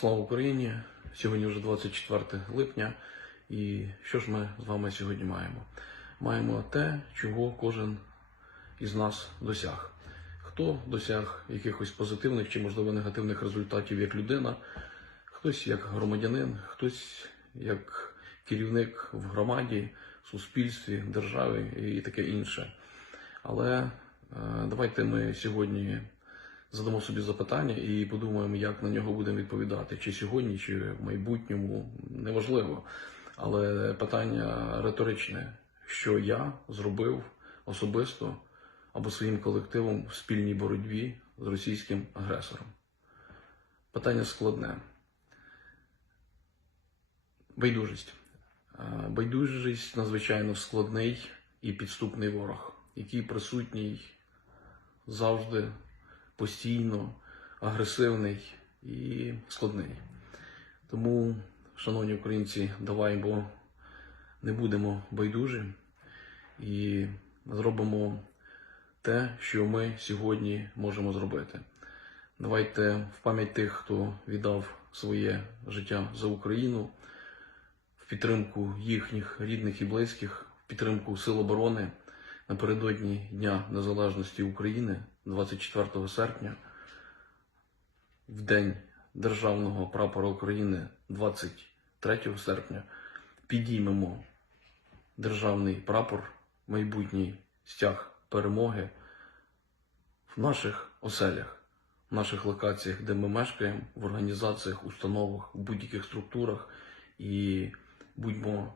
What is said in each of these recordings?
Слава Україні! Сьогодні вже 24 липня. І що ж ми з вами сьогодні маємо? Маємо те, чого кожен із нас досяг. Хто досяг якихось позитивних чи, можливо, негативних результатів як людина, хтось як громадянин, хтось як керівник в громаді, суспільстві, державі і таке інше. Але е, давайте ми сьогодні задамо собі запитання і подумаємо, як на нього будемо відповідати, чи сьогодні, чи в майбутньому, неважливо. Але питання риторичне, що я зробив особисто або своїм колективом в спільній боротьбі з російським агресором. Питання складне. Байдужість. Е, Байдужість надзвичайно складний і підступний ворог, який присутній завжди постійно, агресивний і складний. Тому, шановні українці, даваймо не будемо байдужі і зробимо те, що ми сьогодні можемо зробити. Давайте в пам'ять тих, хто віддав своє життя за Україну, в підтримку їхніх рідних і близьких, в підтримку Сил оборони напередодні Дня Незалежності України 24 серпня, в День Державного прапора України 23 серпня, підіймемо державний прапор, майбутній стяг перемоги в наших оселях, в наших локаціях, де ми мешкаємо, в організаціях, установах, в будь-яких структурах і будьмо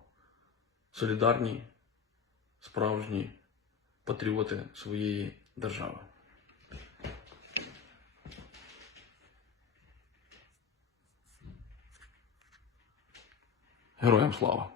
солідарні, справжні патріоти своєї держави. Героям слава!